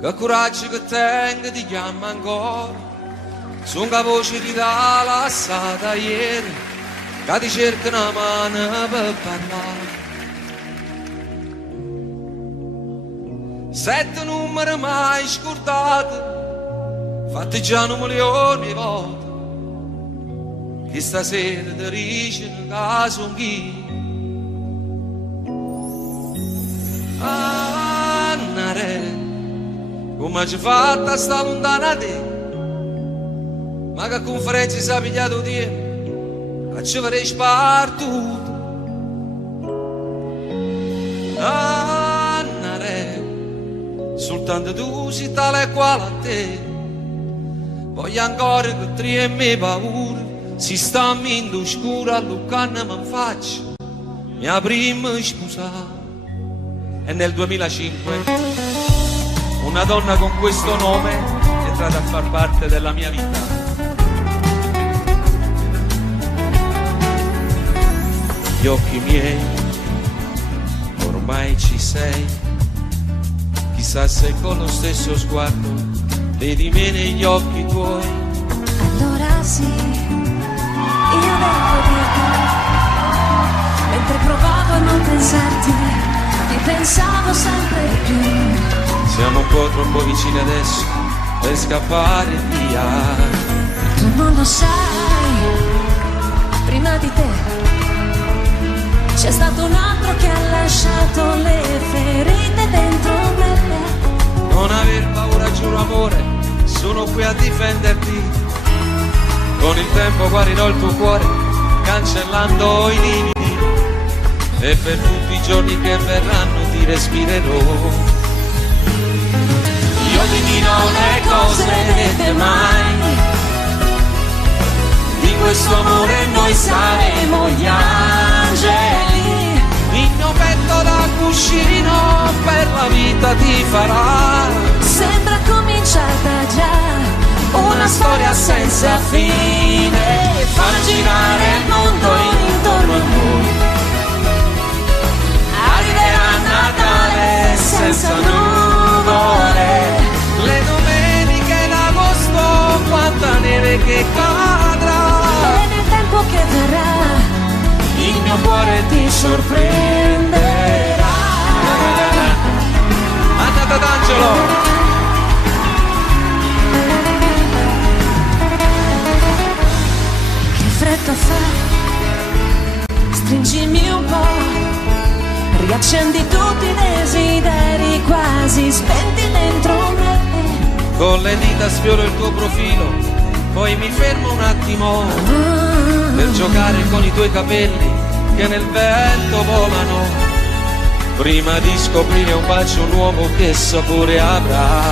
Che coraggio che tengo ti chiamo ancora, sono la voce di da lassata ieri, che ti cerca una mano per parlare. 7 numeri mai scordati, fatti già un milione di volte, che stasera ti dicono che sono chi. Annare, come ci fatta sta lontana te, ma che conferenza si è pigliato di a ci avrei spartuto. Annare, soltanto tu sei tale e quale a te, voglio ancora che tremi paura, si sta in scura a Lucana mi faccio mia prima scusa. E nel 2005 una donna con questo nome è entrata a far parte della mia vita. Gli occhi miei, ormai ci sei, chissà se con lo stesso sguardo vedi me negli occhi tuoi. Allora sì, io devo dirti, mentre provavo a non pensarti, ti pensavo sempre più. Siamo un po' troppo vicini adesso per scappare via. Tu non lo sai, prima di te c'è stato un altro che ha lasciato le ferite dentro me. Non aver paura, giuro amore, sono qui a difenderti. Con il tempo guarirò il tuo cuore, cancellando i limiti, e per tutti i giorni che verranno ti respirerò. Io ti dirò le cose dette mai, di questo amore noi saremo gli angeli. Il mio petto da cuscino per la vita ti farà. Sembra cominciata già una storia senza fine, far girare il mondo intorno a noi. Arriverà Natale senza nuvole, le domeniche d'agosto, quanta neve che cadrà. e nel tempo che verrà il mio cuore ti sorprenderà. Andate d'Angelo. Che fretta fa, stringimi un po', riaccendi tutti i desideri quasi spenti dentro me. Con le dita sfioro il tuo profilo, poi mi fermo un attimo per giocare con i tuoi capelli che nel vento volano, prima di scoprire un bacio nuovo che sapore avrà.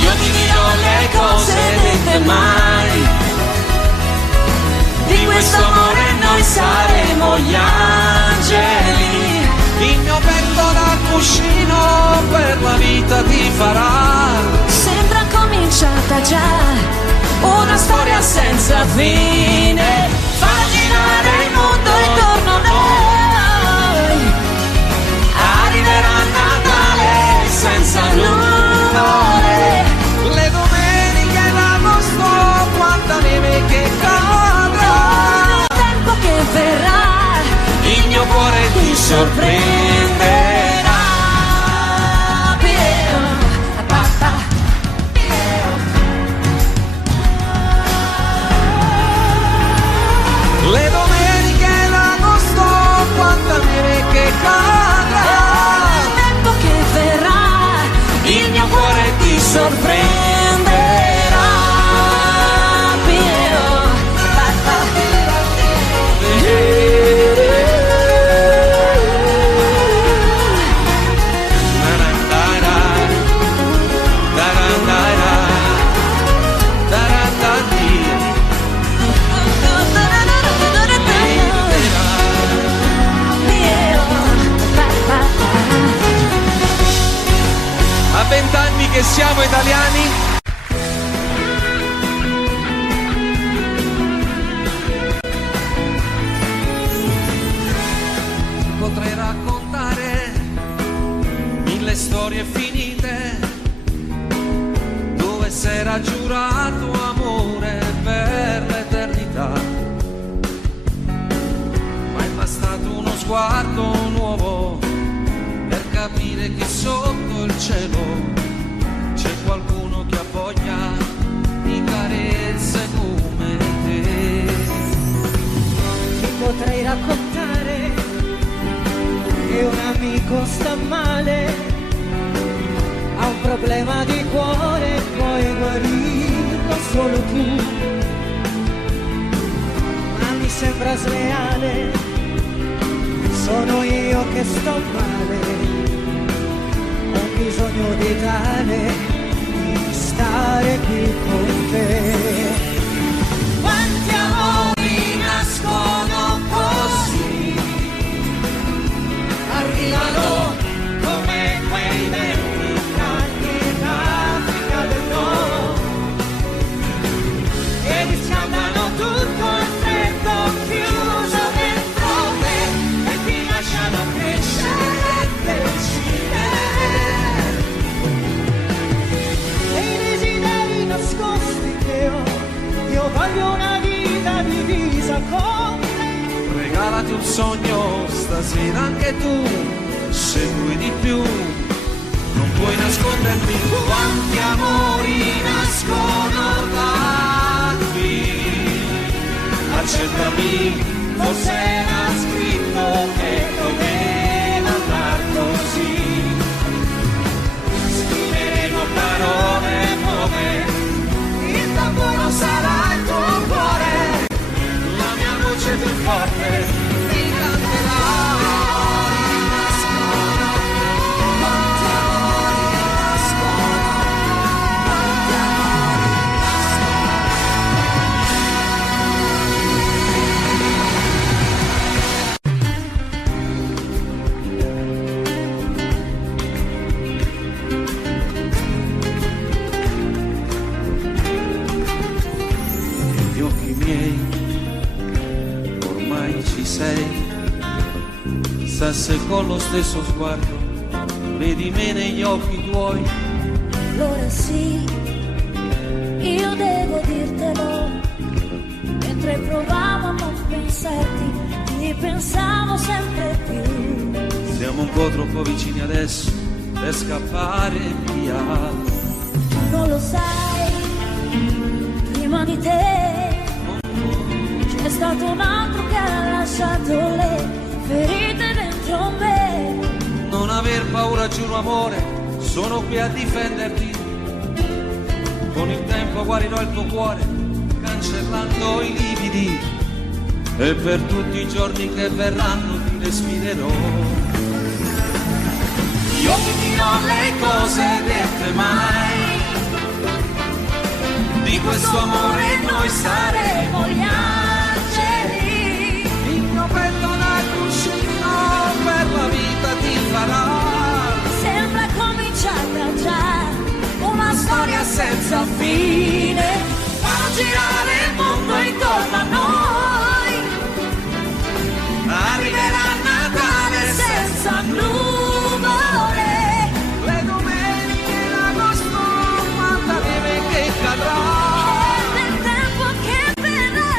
Io ti dirò le cose dette mai, di questo amore noi saremo gli angeli. Il mio petto da cuscino per la vita ti farà. Sembra cominciata già una storia senza fine, far girare il mondo intorno a noi. Arriverà Natale senza nuvole, Le domeniche d'agosto, quanta neve che cadrà. il tempo che verrà Il mio cuore ti sorprenderà. Le domeniche d'agosto, quanta neve che cadrà. Il tempo che verrà il mio cuore ti sorprenderà. A 20 anni che siamo italiani, potrei raccontare mille storie finite ha giurato amore per l'eternità, ma è bastato uno sguardo nuovo per capire che sotto il cielo c'è qualcuno che ha voglia di carezze come te. Ti potrei raccontare che un amico sta male, ha un problema di cuore, puoi guarirlo solo tu, ma mi sembra sleale, sono io che sto male, ho bisogno di tale, di stare qui con te. Quanti amori nascono così, arrivano come quei venti caldi d'Africa del Nord e riscaldano tutto al freddo chiuso dentro me e ti lasciano crescere decidere. E i desideri nascosti che ho, io voglio una vita divisa con te. Regalati un sogno stasera anche tu, se vuoi di più non puoi nascondermi. Quanti amori nascono da qui, accettami, forse era scritto che doveva andar così. Scriveremo parole nuove, il tamburo sarà il tuo cuore, la mia voce più forte ti canterà. Negli occhi miei ormai ci sei, sa se con lo stesso sguardo vedi me negli occhi tuoi. Allora sì, io devo dirtelo, mentre provavo a non pensarti, ti pensavo sempre più. Siamo un po' troppo vicini adesso per scappare via. Tu non lo sai, prima di te c'è stato un altro che ha lasciato le ferite dentro me. Non aver paura, giuro amore, sono qui a difenderti. Con il tempo guarirò il tuo cuore, cancellando i lividi, e per tutti i giorni che verranno ti respirerò. Io ti dirò le cose dette mai, di questo amore noi saremo gli angeli. Il mio petto da cuscino per la vita ti farà. Sembra cominciata già una storia senza fine, fa girare il mondo intorno a noi. Arriverà Natale senza nuvole, Le domeniche d'agosto, quanta neve che cadrà. e nel tempo che verrà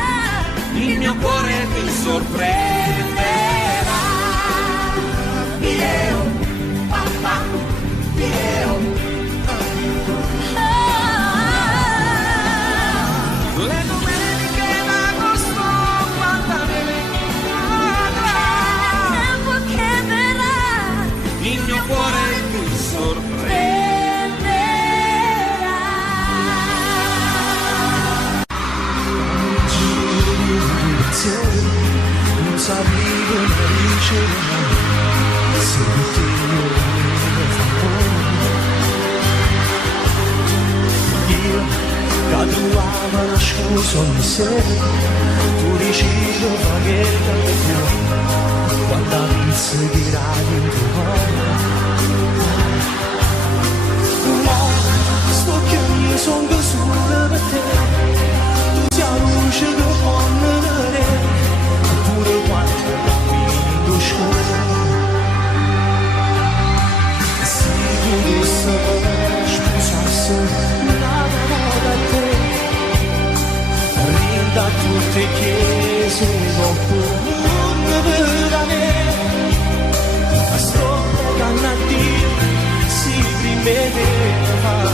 Il mio cuore ti sorprenderà. io, papà, io. Le domeniche d'agosto, quanta neve che cadrà. Tempo che verrà Il mio cuore ti sorprenderà. Non sapevo una ricevere, se ti io caduavo nascosto in sé, tu dicevo che da più, quando mi seguirai in tuo cuore. Sto che mi sono solo per te, tu sei luce che può venire, pure quando cammino scuro. Se tu dovessi sposasse, nada moda me devo fare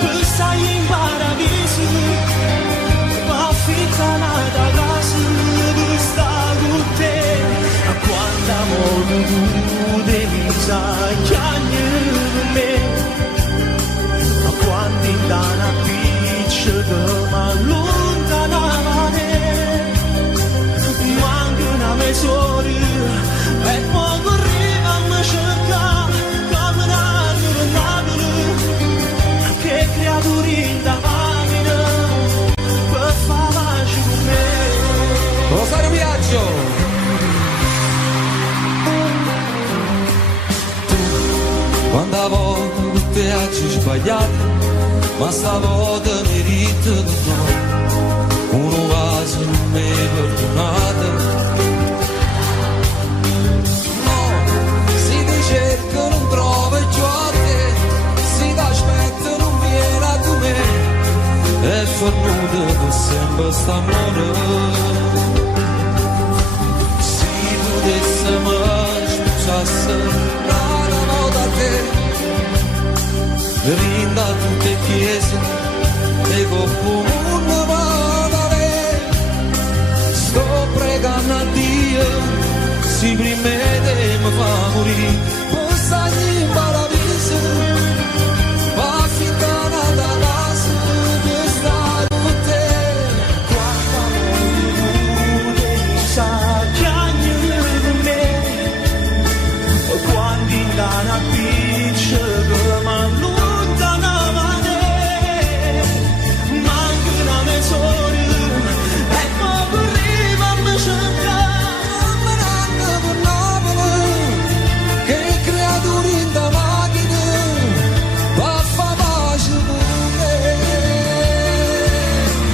per stai in paradiso ma fitta nata casa per sta con te quando amore tu devi sai chiagni per me ma quando in dana piccia che m'allontanava manca una mezz'ora e poi correva a me cercare che creature da macchina per far pace con me. Rosario Viaggio. Tu quando volte tutte aggi sbagliate ma stavolta merito di no uno vaso non mi perdonate no si ti cerca non trova il gioco si ti aspetta non viene a me e fornuto per sempre st'amore si potesse mai smucciasse la volta a te rinda tutte chiese e comune vale sto pregando a Dio si prima te mi fa morire poi stai in paradiso va fittana da casa per stare con te quando tu sa chiagni per me quando in dana piccia che m'allontanava manca una mezz'ora e poi correva a me cercare per Napoli che creature in da macchina va a fa pace con me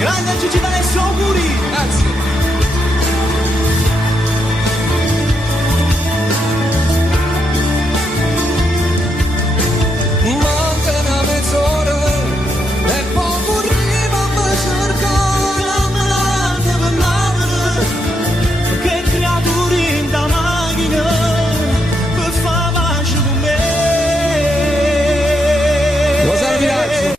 grande Gigi D'Alessio auguri grazie manca una mezz'ora e poi correva a me cercare per Napoli che creature in da macchina per far pace con me Rosario Viaggio.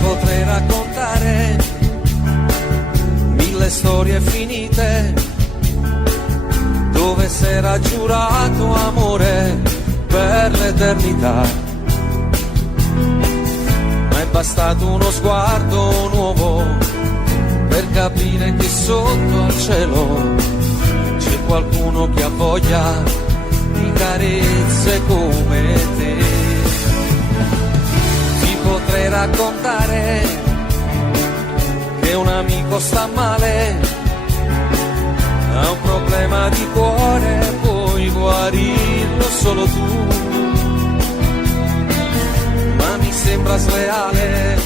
Potrei raccontare mille storie finite dove s'era giurato amore per l'eternità ma è bastato uno sguardo nuovo per capire che sotto al cielo c'è qualcuno che ha voglia di carezze come te ti potrei raccontare che un amico sta male, ha un problema di cuore, puoi guarirlo solo tu. Ma mi sembra sleale,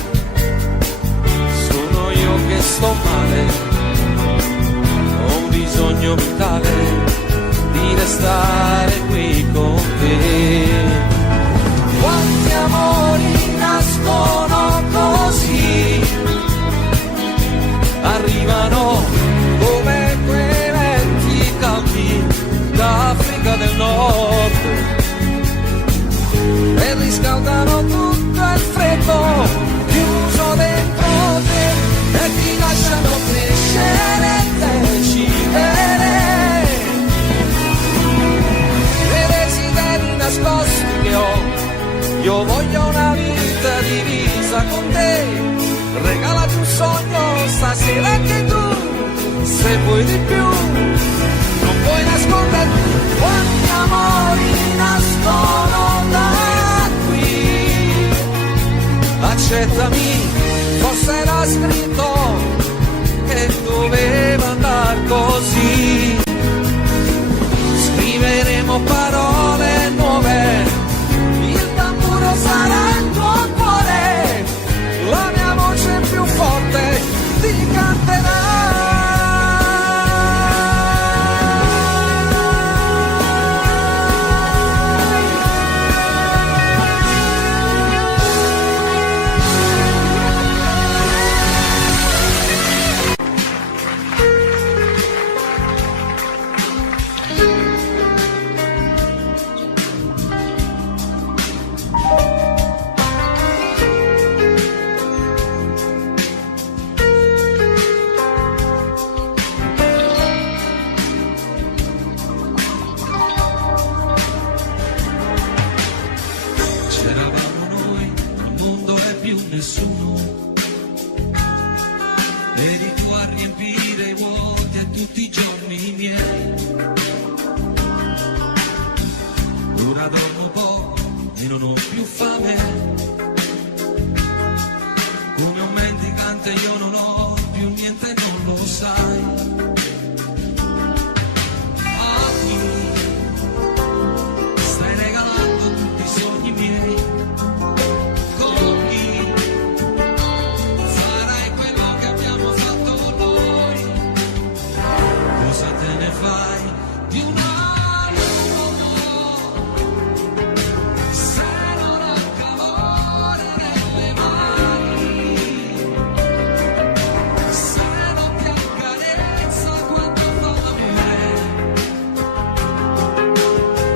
sono io che sto male, ho un bisogno vitale di restare qui con te. Quanti amori nascono così, arrivano come quei venti caldi d'Africa del Nord e riscaldano tutto il freddo chiuso dentro te e ti lasciano crescere e decidere dei desideri nascosti che ho. Io voglio una vita divisa con te, regalati un sogno stasera anche tu, se vuoi di più, non puoi nasconderti. Quanti amori nascono da qui, accettami, forse era scritto che doveva andare così. Scriveremo parole nuove, il tamburo sarà il tuo cuore, la mia voce più forte ti canterà. nessuno, vedi tu a riempire i vuoti a tutti i giorni miei. Ora dormo poco e non ho più fame, come un mendicante io non ho più niente, non lo sai. Stai regalando tutti i sogni miei, con chi farai quello che abbiamo fatto noi, cosa te ne fai di un altro uomo, se non ho calore nelle mani, se non ti accarezza quando fa me,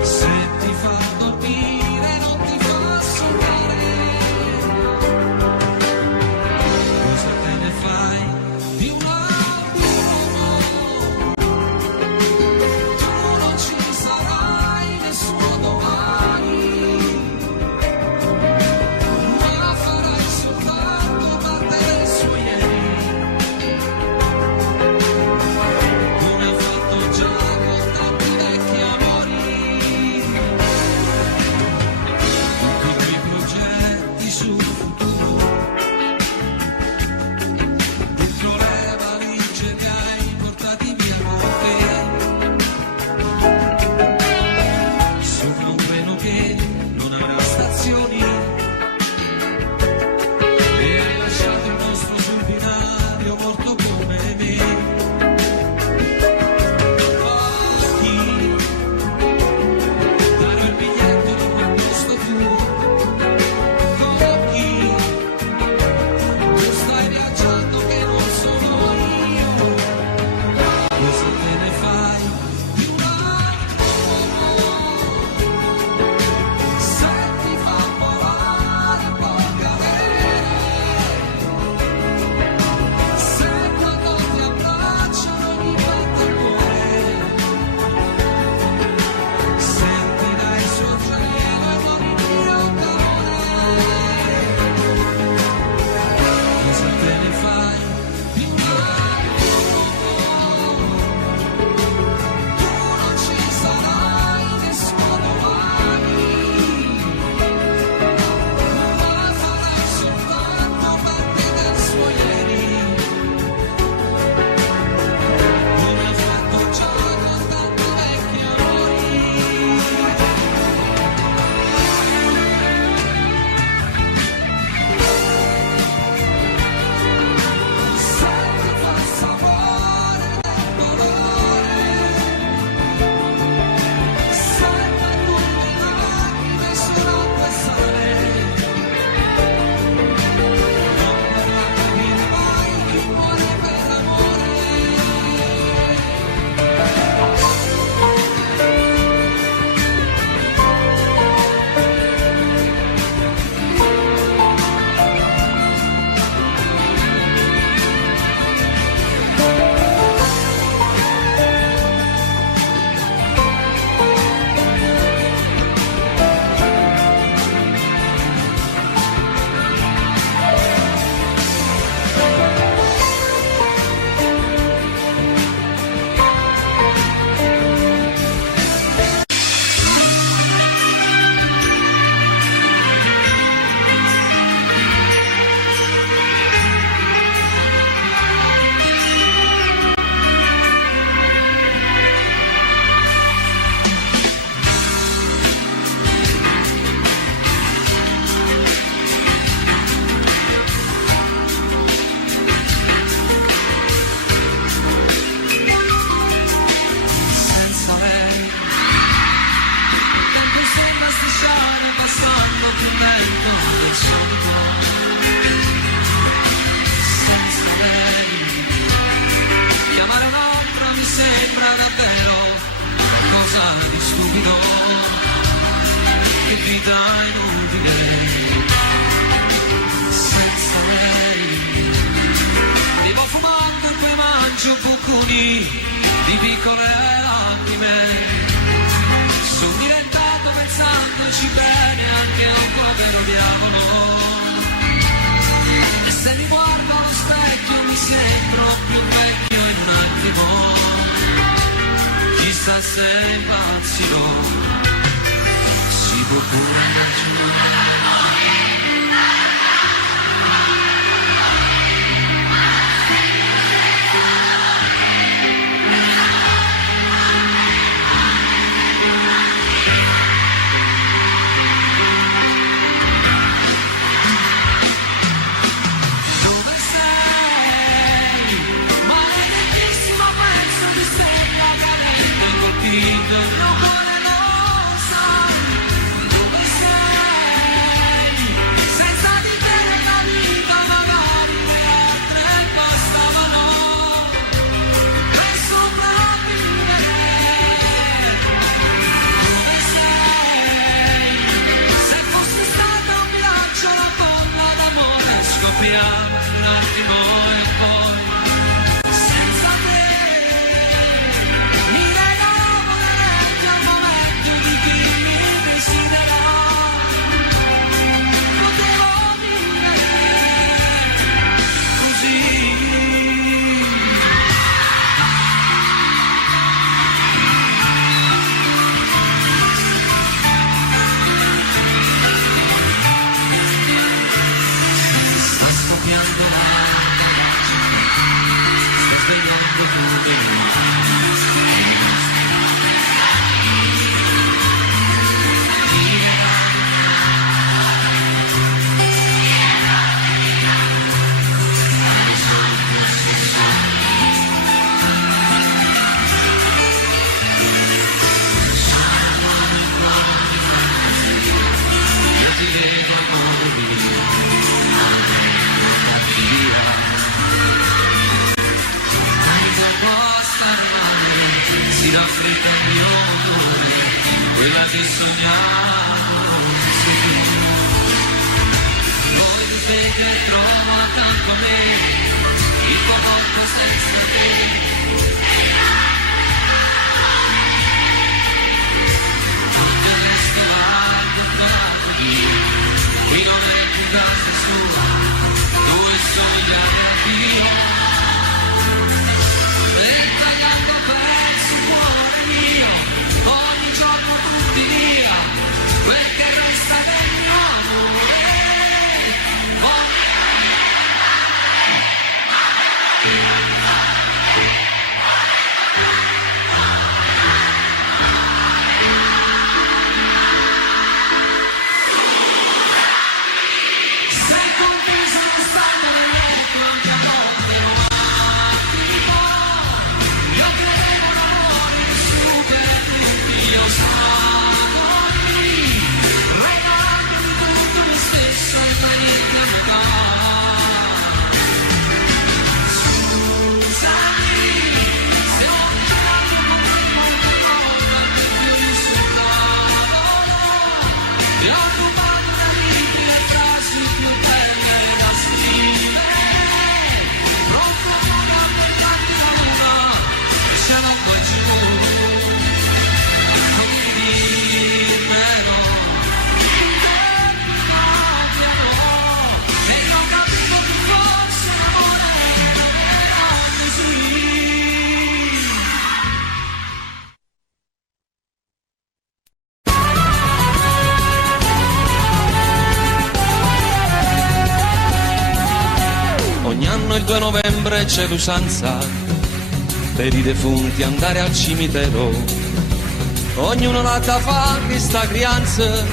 se ti fa dormire non ti fa sognare, cosa te ne fai di un altro uomo? Tu non ci sarai nessuno domani, ma farai soltanto parte del suo ieri, come ha fatto già con tanti vecchi amori. Tutti i tuoi progetti sul futuro, dentro le valigie che hai portati via con te, sopra un treno che non avrà stazioni, e hai lasciato il nostro sul binario morto come me. Occhi, darò il biglietto dopo il posto tuo, con chi tu stai viaggiando che non sono io, cosa te ne fai di un altro uomo, se ti fa volare può cadere, se quando ti abbracciano mi batte il cuore, sentirai il suo gelo e non il mio calore, cosa te ne fai di un altro uomo? Tu non ci sarai nessuno domani, ma farai soltanto parte del suo ieri, come ha fatto già con tanti vecchi amori. Se ti fa sapore del dolore, se per tutte lacrime sull'acqua e sale, non vorrà capire mai chi muore per amore. Senza lei il tempo sembra strisciare passando più lento del solito, senza lei chiamare un'altra mi sembra davvero cosa di stupido, che vita inutile, senza lei arrivo fumando e poi mangio bocconi di piccole lacrime, sono diventato pensandoci bene anche un povero diavolo, sei proprio vecchio in un attimo, chissà se impazzirò, si può pure immaginare. Un attimo e poi senza te mi regalavo la legge al momento di chi mi desidera. Potevo vivere così. Sta scoppiando si raffletta il mio odore, quella che sognavo voi vede e trovo accanto a me il tuo corpo senza te. Non ti resto l'altro qui non è più casa sua, dove sono gli anni addio. Ogni giorno tutti via, quel che resta del mio amore. Sei contesa che stanno quante volte ho attimo, io credevo l'amore super tutti, io sono qui, regalandomi tutto me stesso in eternità. Scusami se ho girato come una volta che io sono ti ho rubato da libri e frasi più belle da scrivere, pronto a fare la chiamata, ce l'ho qua giù, condividermelo, e non capivo più forse l'amore era così. Ogni anno il 2 novembre c'è l'usanza per i defunti andare al cimitero. Ognuno la da fa che sta crianza,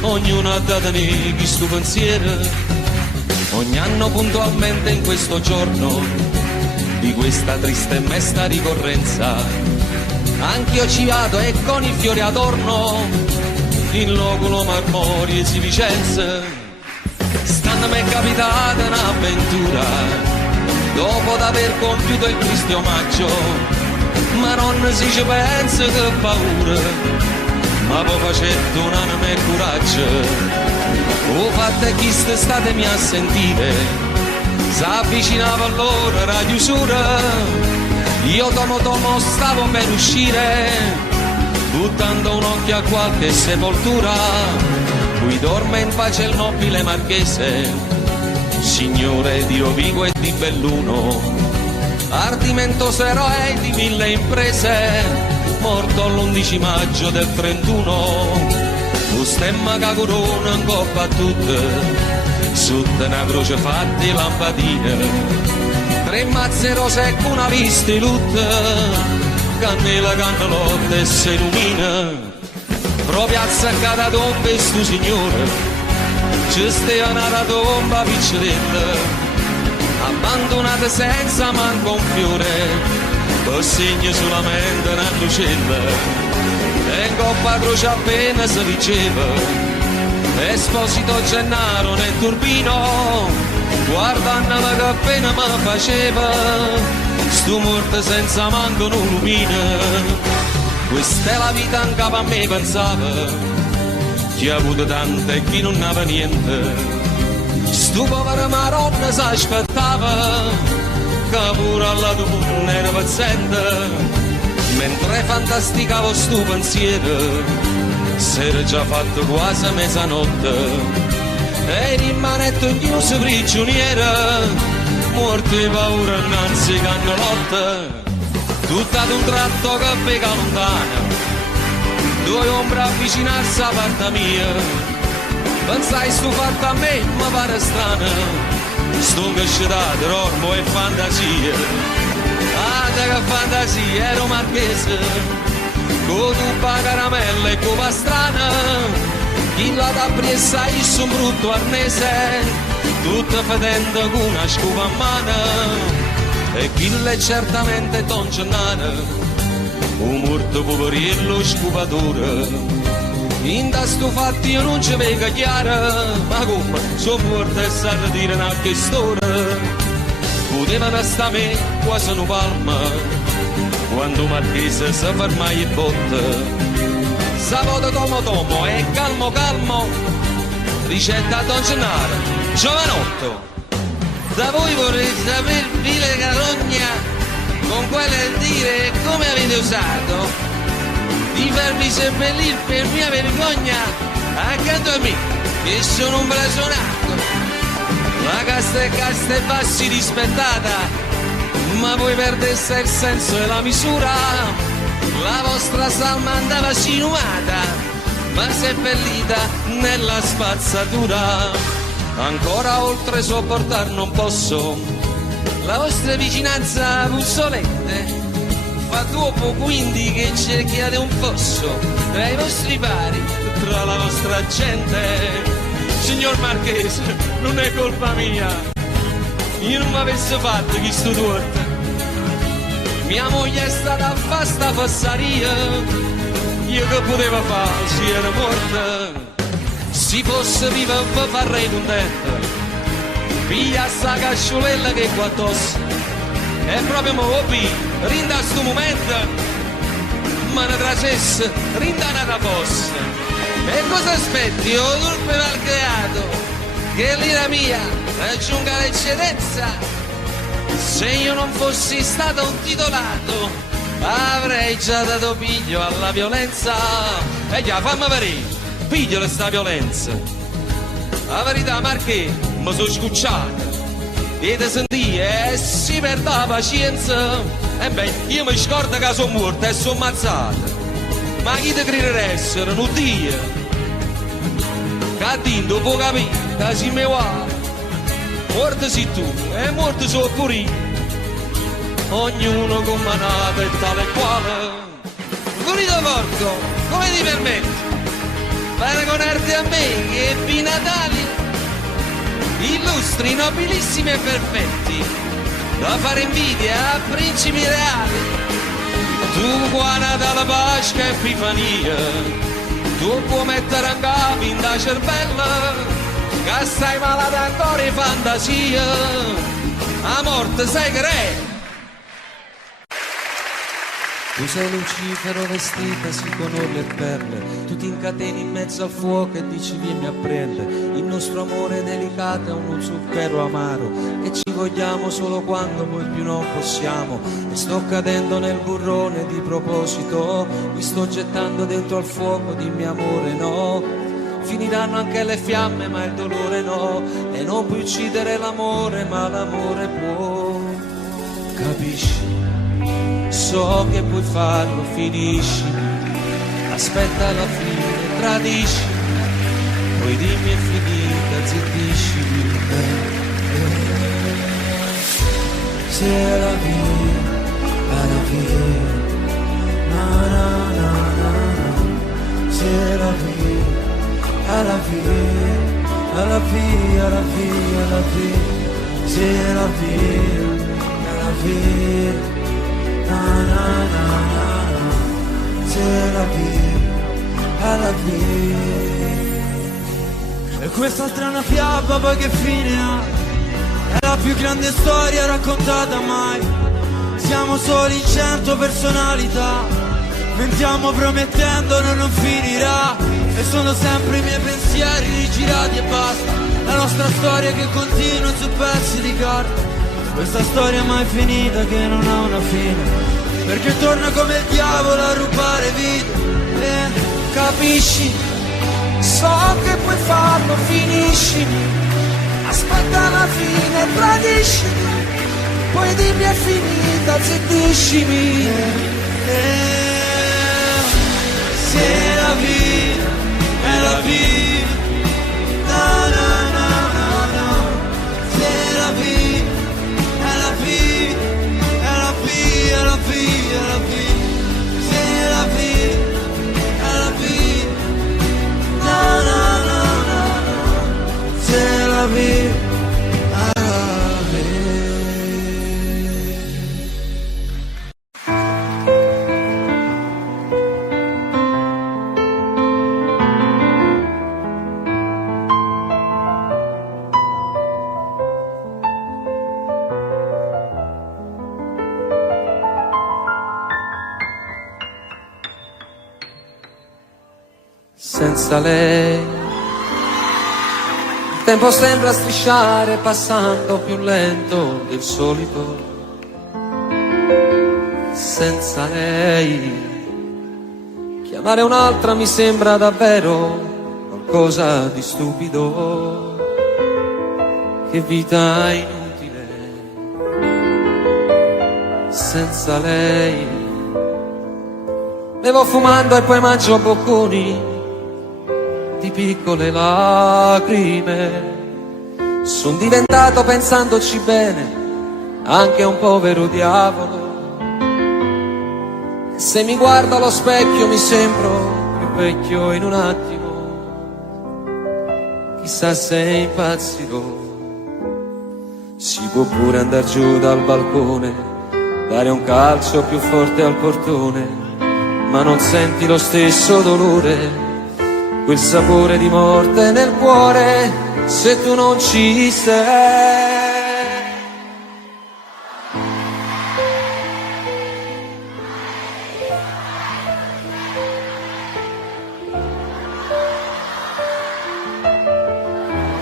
ognuno ha da tenere chi sto pensiero. Ogni anno puntualmente in questo giorno di questa triste e mesta ricorrenza, anch'io ci vado e con i fiori adorno in loculo marmorie si Vicenza. Stanno mi è capitata un'avventura dopo d'aver compiuto il triste omaggio, ma non si ci pensa che paura, ma poi facendo un'anima e coraggio. O fatte chi state mi a sentire, s'avvicinava allora la chiusura, io tomo stavo per uscire, buttando un occhio a qualche sepoltura, qui dorme in pace il nobile marchese, Signore Dio vivo e di Belluno, ardimentoso eroe di mille imprese, morto l'11 maggio del 31, lo stemma che corona in coppa a tutte, sotto una croce fatti lampadine, 3 mazze rose con una vista di lutte, cannella, cannellotte e si illumina, proprio azzaccata tomba e stu signore, ci stava una tomba piccerella, abbandonata senza manco un fiore, per segno solamente una lucella, e in coppa a croce appena si diceva, Esposito Gennaro nel turbino, guardandola che appena mi faceva, sto morto senza manco un lumina, questa è la vita anche a me pensava, chi ha avuto tante e chi non aveva niente. Sto povero maronna si aspettava che pure alla tua era paziente, mentre fantasticavo sto pensiero s'era già fatto quasi mezzanotte e rimanetto chiuso prigioniera, morto di paura innanzi cannolotte, tutto ad un tratto che pega lontana, 2 ombre avvicinarsi a parte mia. Pensai sto fatto a me, ma pare strano, sto crescitato, ormo e fantasia. Ah, che fantasia, ero marchese, con tuppa caramella e con pastrana, chi la da pressa io un brutto arnese, tutta fedendo con una scupa a mano, e chi l'è certamente Don Gennaro, un morto poveriello scupatore. In da sto fatti io non ci vedo chiaro, ma come sono morto e sa dire una storia, potevano sta me quasi una palma, quando Marchese si ferma e botta, sabato tomo e calmo calmo, ricetta Don Gennaro, giovanotto, da voi vorrei sapere vile carogna, con quelle dire come avete usato, di farmi seppellire per mia vergogna accanto a me che sono un blasonato, la casta e bassi rispettata, ma voi perdeste il senso e la misura, la vostra salma andava sinumata ma seppellita nella spazzatura, ancora oltre sopportar non posso la vostra vicinanza puzzolente, fa dopo quindi che cerchiate un fosso tra i vostri pari, tra la vostra gente. Signor Marchese, non è colpa mia, io non mi avessi fatto questo torto, mia moglie è stata a fare sta fassaria, io che poteva fare si era morta, si fosse viva farei contenta, piglia sta casciolella che qua addosso, e proprio mo rinda a sto momento, ma ne tracesse, rinda una fossa. E cosa aspetti, o turpe malcreato, che l'ira mia raggiunga l'eccedenza? Se io non fossi stato un titolato, avrei già dato piglio alla violenza. E già, fammi vedere, piglio sta violenza. La verità, Marché, mi sono scucciato. E te sentì e si perde la pazienza, e beh, io mi scordo che sono morto e sono ammazzato, ma chi te crederessero, non Dio, che dito può capire, che si mi va, morto sei tu e morto sono pure io, ognuno con manata e tale e quale, Gurito Porco, come ti permetti, paragonarti a me che ebbi Natali, illustri, nobilissimi e perfetti, da fare invidia a principi reali, tu guarda dalla Pasqua e Epifania, tu puoi mettere a capo in da cervella, che stai malato ancora in fantasia, a morte sei che re. Tu sei Lucifero vestita sì con orle e perle, tu ti incateni in mezzo al fuoco e dici vieni a prendere, il nostro amore delicato è uno zucchero amaro, e ci vogliamo solo quando poi più non possiamo, e sto cadendo nel burrone di proposito, mi sto gettando dentro al fuoco, dimmi amore no, finiranno anche le fiamme ma il dolore no, e non puoi uccidere l'amore ma l'amore può. Capisci? So che puoi farlo, finisci, aspetta la fine, tradisci, poi dimmi è finita, zittisci. C'est la vie, à la vie, na na na na na. C'est la vie, à la vie, à la vie, à la vie, à la vie. C'est la vie, à la vie, na na na na na. C'est la vie, à la vie. E quest'altra è una fiaba, poi che fine ha? È la più grande storia raccontata mai. Siamo soli in 100 personalità. Mentiamo promettendo non finirà. E sono sempre i miei pensieri rigirati e basta. La nostra storia che continua su pezzi di carta. Questa storia mai finita che non ha una fine, perché torna come il diavolo a rubare vite. Capisci? So che puoi farlo, finisci, aspetta la fine, tradisci, poi dimmi è finita, zittiscimi. C'est la vie, è la vie, na na na na na. C'est la vie, è la vie, è la vie, è la vie, è la vie. C'est la vie, è la vie, na na na na na. C'est la vie, è la vie. Senza lei il tempo sembra strisciare passando più lento del solito. Senza lei chiamare un'altra mi sembra davvero qualcosa di stupido. Che vita inutile senza lei. Bevo fumando e poi mangio bocconi di piccole lacrime. Son diventato, pensandoci bene, anche un povero diavolo. E se mi guardo allo specchio mi sembro più vecchio in un attimo. Chissà se impazzirò. Si può pure andar giù dal balcone, dare un calcio più forte al portone, ma non senti lo stesso dolore, quel sapore di morte nel cuore, se tu non ci sei.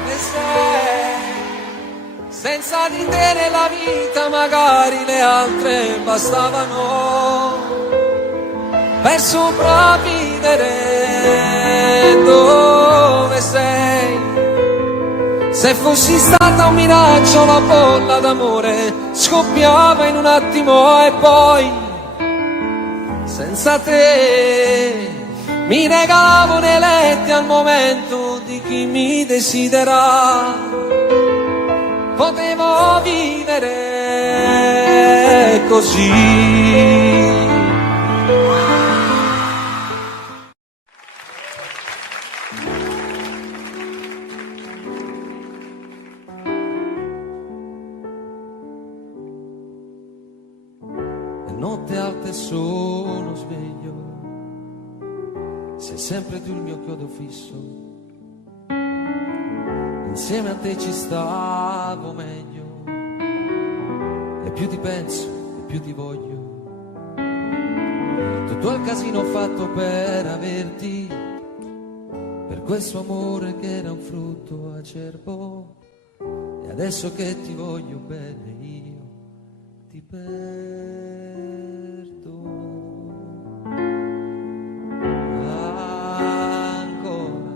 E sei, senza di te nella vita magari le altre bastavano per sopravvivere. Dove sei? Se fossi stata un miraggio la bolla d'amore scoppiava in un attimo e poi senza te mi regalavo nei letti al momento di chi mi desidera. Potevo vivere così. Notte alta e sono sveglio, sei sempre tu il mio chiodo fisso. Insieme a te ci stavo meglio, e più ti penso e più ti voglio. Tutto il casino fatto per averti, per questo amore che era un frutto acerbo. E adesso che ti voglio bene io ti perdo. Ancora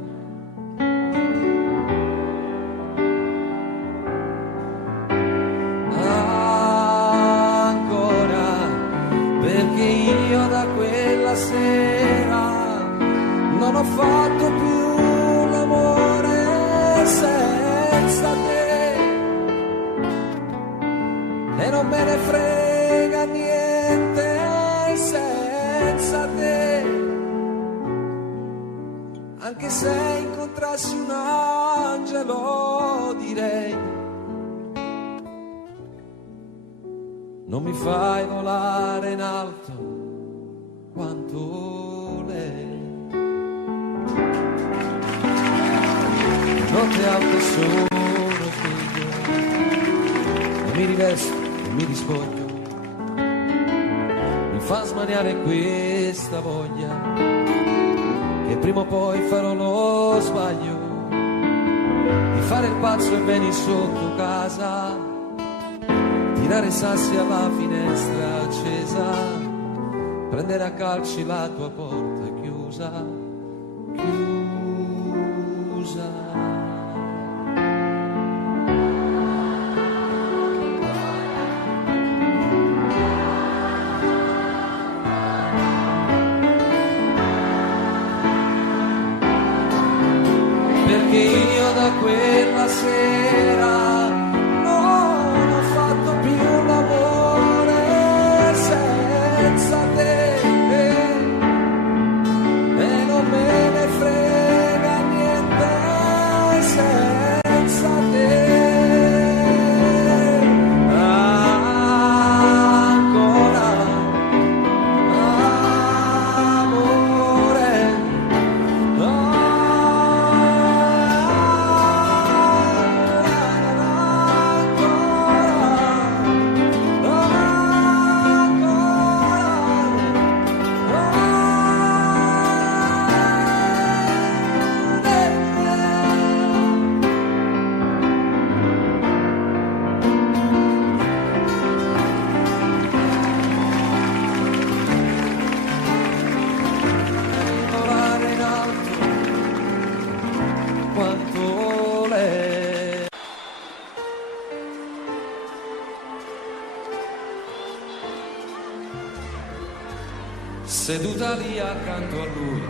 quella sera non ho fatto più l'amore senza te e non me ne frega niente senza te, anche se incontrassi un angelo direi non mi fai volare in alto quanto lei. Notte alta sono figlio e mi rivesto e mi rispoglio, mi fa smaniare questa voglia che prima o poi farò lo sbaglio di fare il pazzo e venire sotto casa, tirare sassi alla finestra accesa, prendere a calci la tua porta chiusa, chiusa. Perché io da quella sera non ho fatto più l'amore senza te e non me ne frega niente senza te. Ancora amore, volare in alto quanto lei. Seduta lì accanto a lui,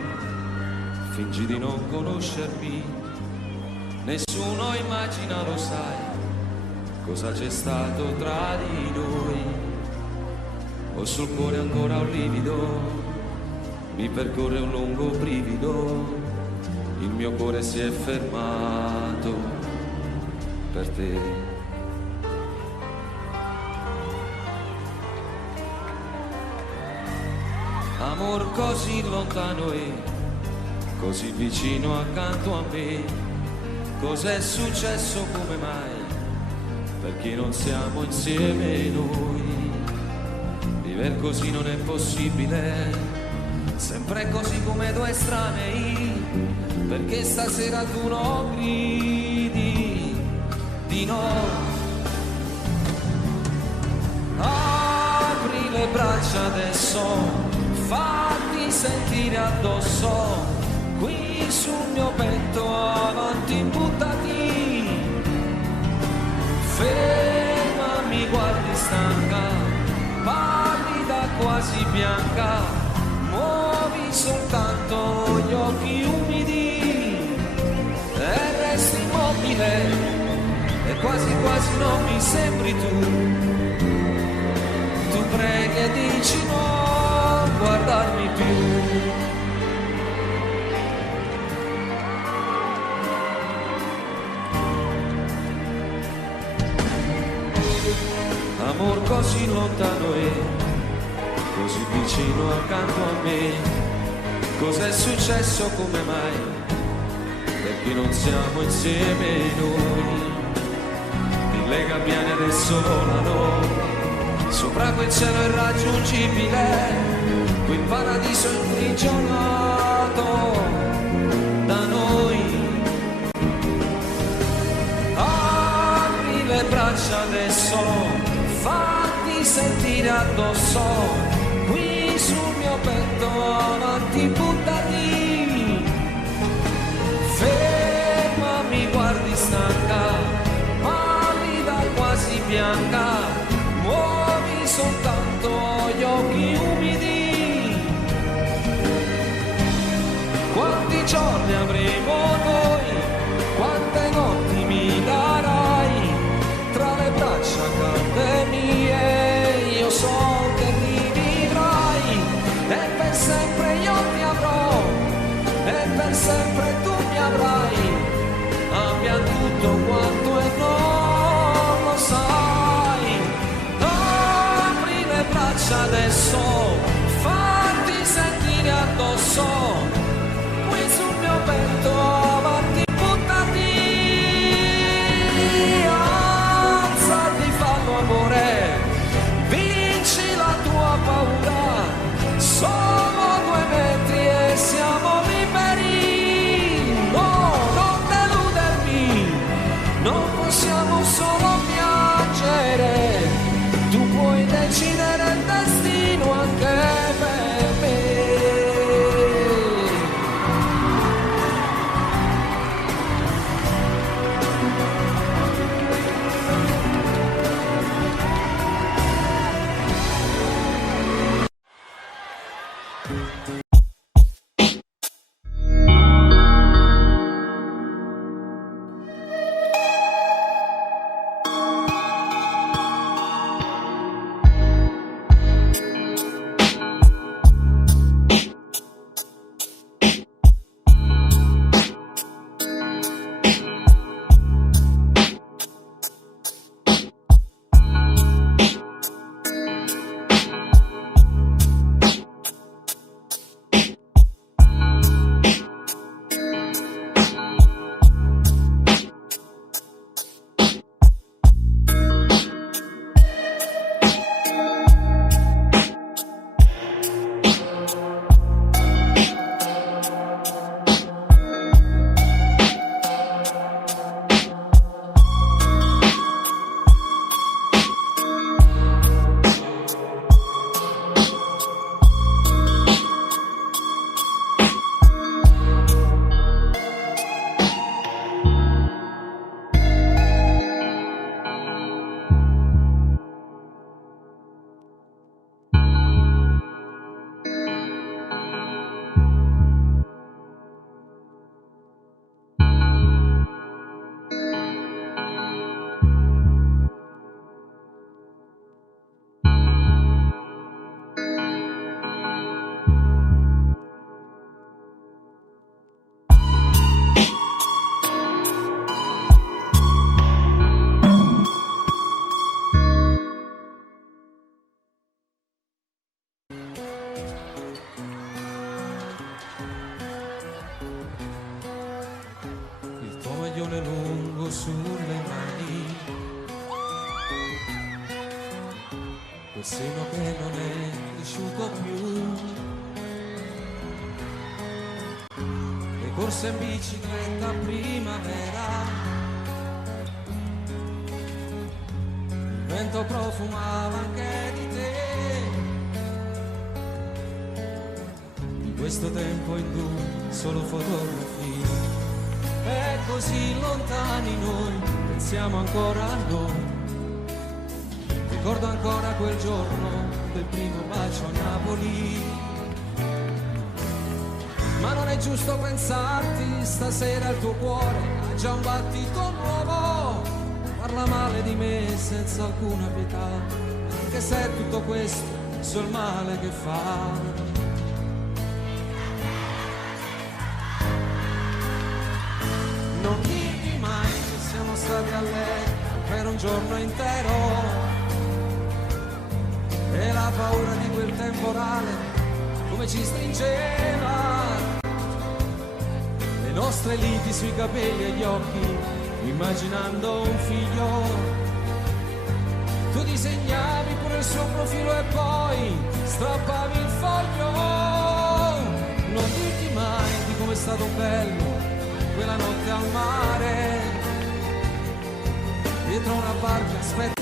fingi di non conoscermi, nessuno immagina, lo sai, cosa c'è stato tra di noi. Ho sul cuore ancora un livido, mi percorre un lungo brivido, il mio cuore si è fermato per te. Amor così lontano e così vicino accanto a me, cos'è successo, come mai, perché non siamo insieme noi? Viver così non è possibile, sempre così come due estranei, perché stasera tu non gridi di no. Apri le braccia adesso, fatti sentire addosso, qui sul mio petto avanti buttati, ferma, mi guardi stanca, pallida quasi bianca, muovi soltanto gli occhi umidi e resti immobile e quasi quasi non mi sembri tu preghi e dici no, guardarmi più. Amor così lontano e così vicino accanto a me, cos'è successo, come mai, perché non siamo insieme noi? Mille gabbiani adesso volano sopra quel cielo irraggiungibile, quel paradiso imprigionato da noi. Apri le braccia adesso, fatti sentire addosso, qui sul mio petto avanti buttati, ferma, mi guardi stanca, pallida quasi bianca, muovi soltanto gli occhi umidi alzati, fallo amore, vinci la tua paura, solo 2 metri e siamo liberi. No, non deludermi, non possiamo solo piangere, tu puoi decidere il destino anche per me. Maglione lungo sulle mani, quel seno che non è cresciuto più, le corse in bicicletta a primavera, il vento profumava anche di te, in questo tempo in cui solo fotografie. E così lontani noi, pensiamo ancora a noi. Ricordo ancora quel giorno del primo bacio a Napoli. Ma non è giusto pensarti, stasera il tuo cuore ha già un battito nuovo. Parla male di me senza alcuna pietà, anche se è tutto questo so il male che fa. Non dirmi mai che siamo stati a letto per un giorno intero e la paura di quel temporale come ci stringeva, le nostre liti sui capelli e gli occhi, immaginando un figlio. Tu disegnavi pure il suo profilo e poi strappavi il foglio. Non dirti mai di com'è stato bello quella notte al mare, dietro una barca aspetta.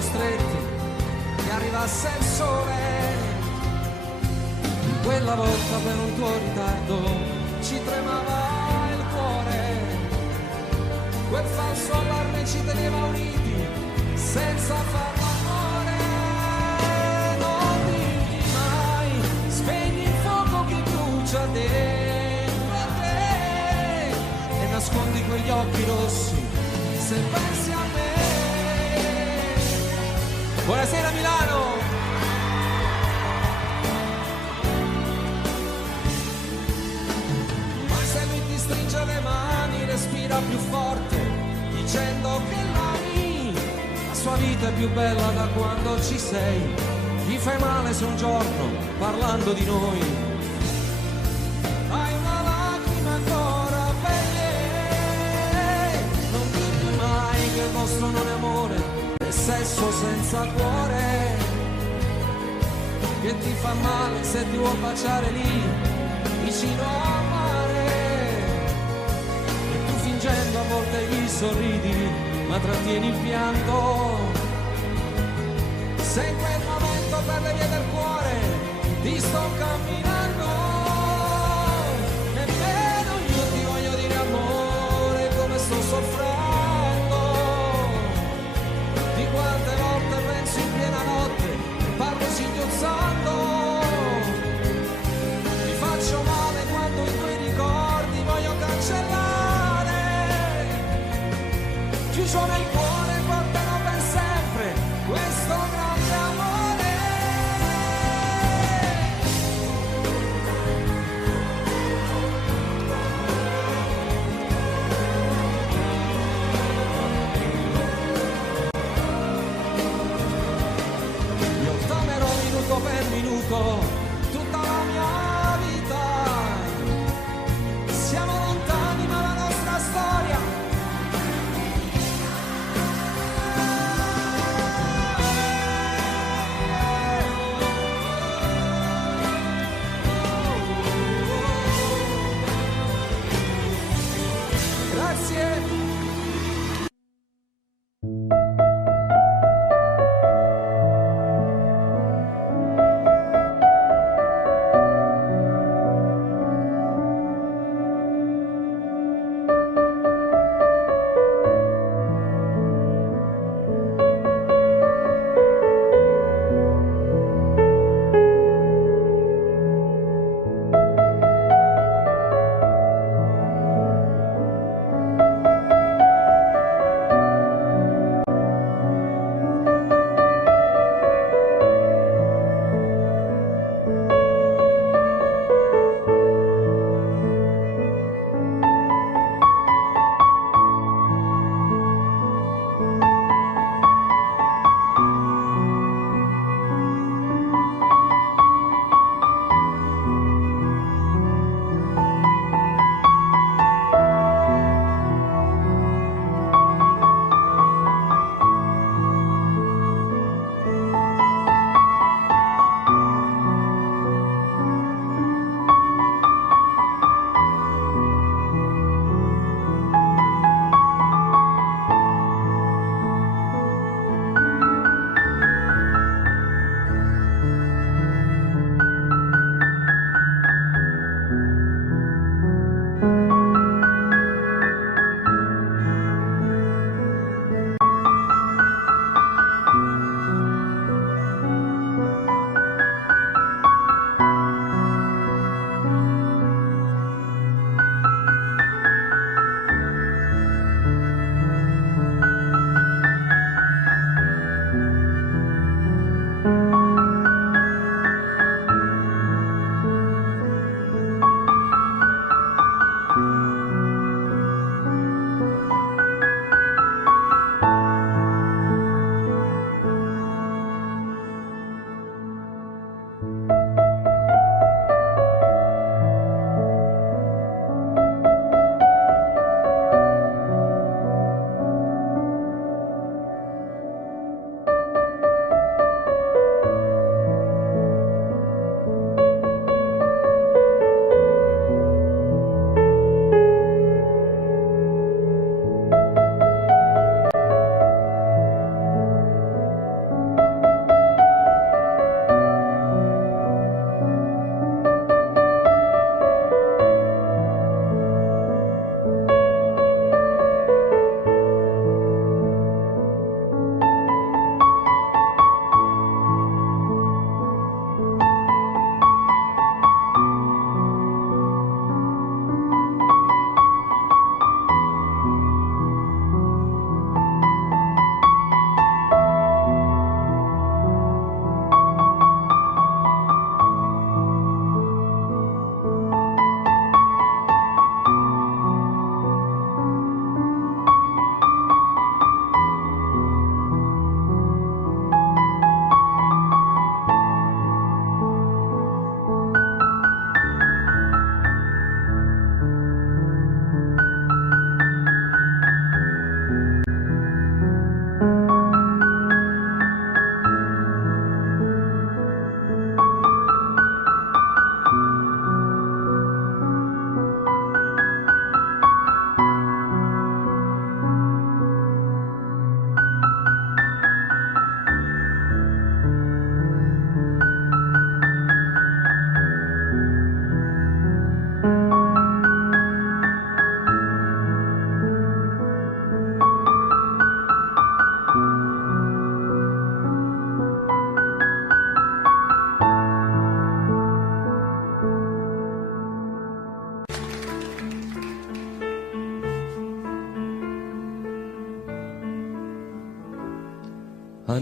Stretti che arrivasse il sole. Quella volta per un tuo ritardo ci tremava il cuore. Quel falso allarme ci teneva uniti senza far l'amore. Non dirgli mai, spegni il fuoco che brucia dentro a te e nascondi quegli occhi rossi se pensi a me. Buonasera Milano! Ma se lui ti stringe le mani, respira più forte, dicendo che l'ami, la sua vita è più bella da quando ci sei. Gli fai male se un giorno, parlando di noi, hai una lacrima ancora per lei. Non dirgli mai che il vostro non è amore, sesso senza cuore, che ti fa male se ti vuol baciare lì vicino al mare, e tu fingendo a volte gli sorridi ma trattieni il pianto. Se in quel momento per le vie del cuore ti sto camminando, nemmeno io ti voglio dire amore come sto soffrendo. Quante volte penso in piena notte, parlo singhiozzando, mi faccio male quando i tuoi ricordi voglio cancellare. Chiuso nel cuore porterò per sempre questo grande amore. Per minuto tutta la mia vita, siamo lontani ma la nostra storia grazie.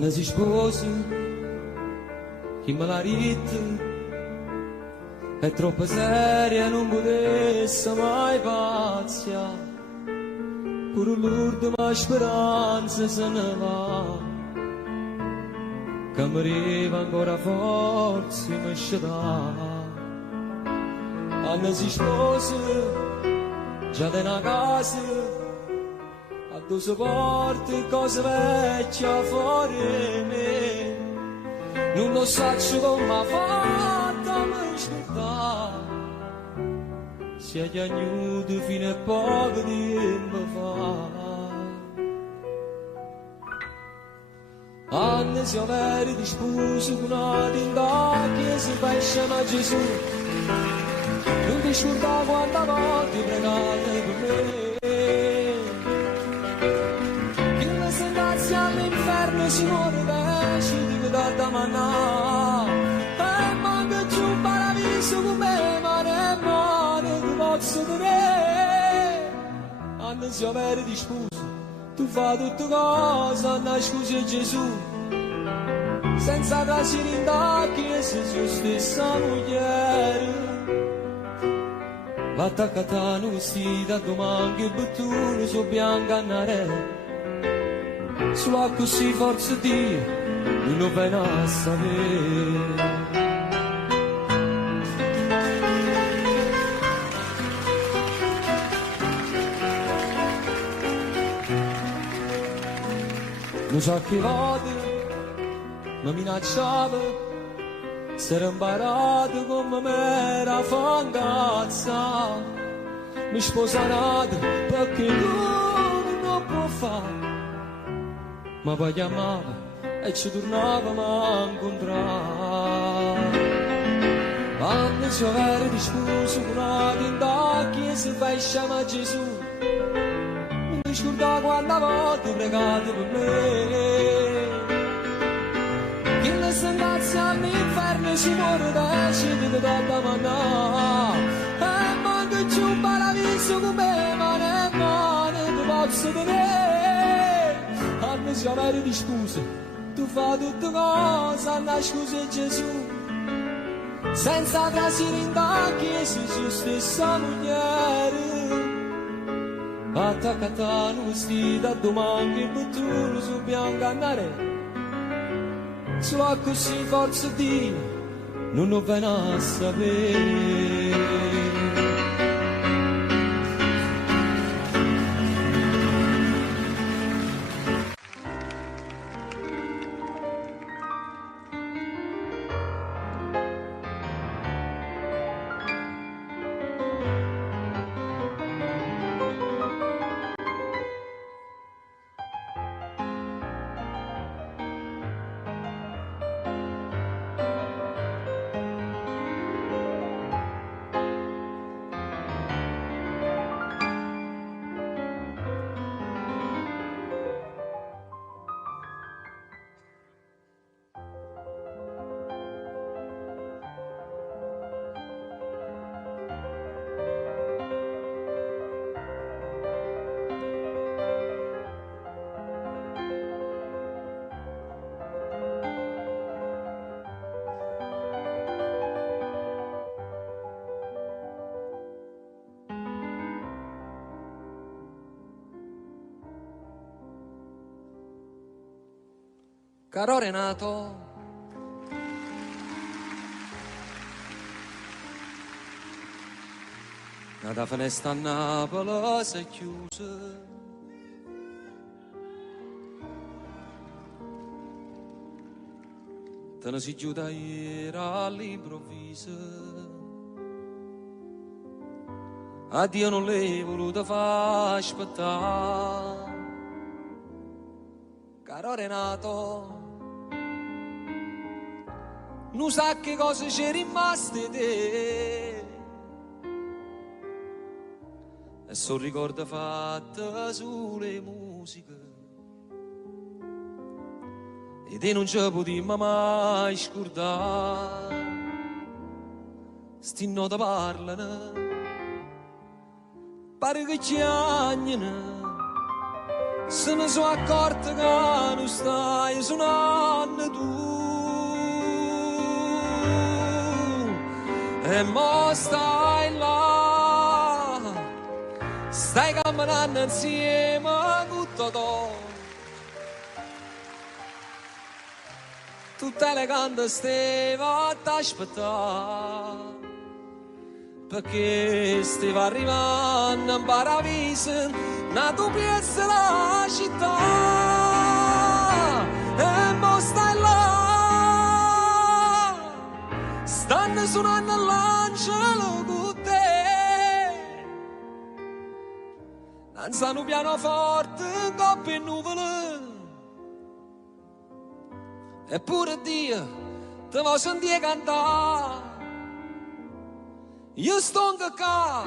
Anna si sposa, chi me l'ha detto, è troppo seria, non potesse mai paziare. Pure l'ultima speranza se ne va, che mi arriva ancora forza mi sceda. Anna si sposa, già da una casa, a due porte cose vecchie fuori me. Non lo so come ha fatto a mi scordare, si è piaciuto fino a poco tempo fa. Anni si avere di sposo con una tinta che si fa insieme a Gesù. Non ti scorda quante volte pregate per me, che la sentenza all'inferno si muore pesce di da manà. E manca giù un paradiso con me, ma ne male ti posso dire. Anni si avere di sposo, tu fai tutte cose, Anna scusi Gesù, senza trasire in tacchi se sua stessa moglie. Va attaccata a vestita, domani che bottone su bianca a nare. Solo così forza Dio, non lo viene a sapere. Non so che volte mi minacciava, si era imparato come me era fangazza. Mi sposato perché lui non può fare, ma poi chiamava e ci tornavamo a incontrare. Quando si aveva di sposo con una tinta che si fa insieme a Gesù, non ti scordavo quante volte pregate per me, che la sentenza all'inferno si muore da scendere da manà. E manca giù un paradiso con me, ma ne male ti posso dire. Anni si avere di scuse, tu fai tutte cose, Anna scusa Gesù, senza trasire in tacchi se sua stessa moglie. Attaccata a vestita, domani che bottone su bianca andare. Solo così forza Dio, non lo viene a sapere. Caro Renato, la finestra a Napoli si è chiusa, te ne si chiude ieri all'improvviso. A Dio non l'hai voluto far aspettare. Caro Renato, non sa che cosa c'è rimasto te, e sono ricordi fatti sulle musiche, e te non ci potremmo mai scordare. Sti note parlano, pare che chiagnano, se ne sono accorto che non stai suonando tu. E mo stai là, stai camminando insieme con Totò. Tutte le canne steva ad aspettare, perché stava arrivando in paradiso una tua piazza la città. E mo stai là, stanno suonando l'angelo con te, danzano pianoforte in coppie e nuvole. Eppure Dio te vuoi sentire cantare. Io sto qua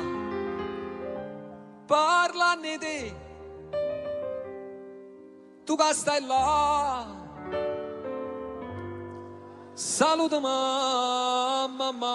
parlando di te, tu che stai là, saluta mamma.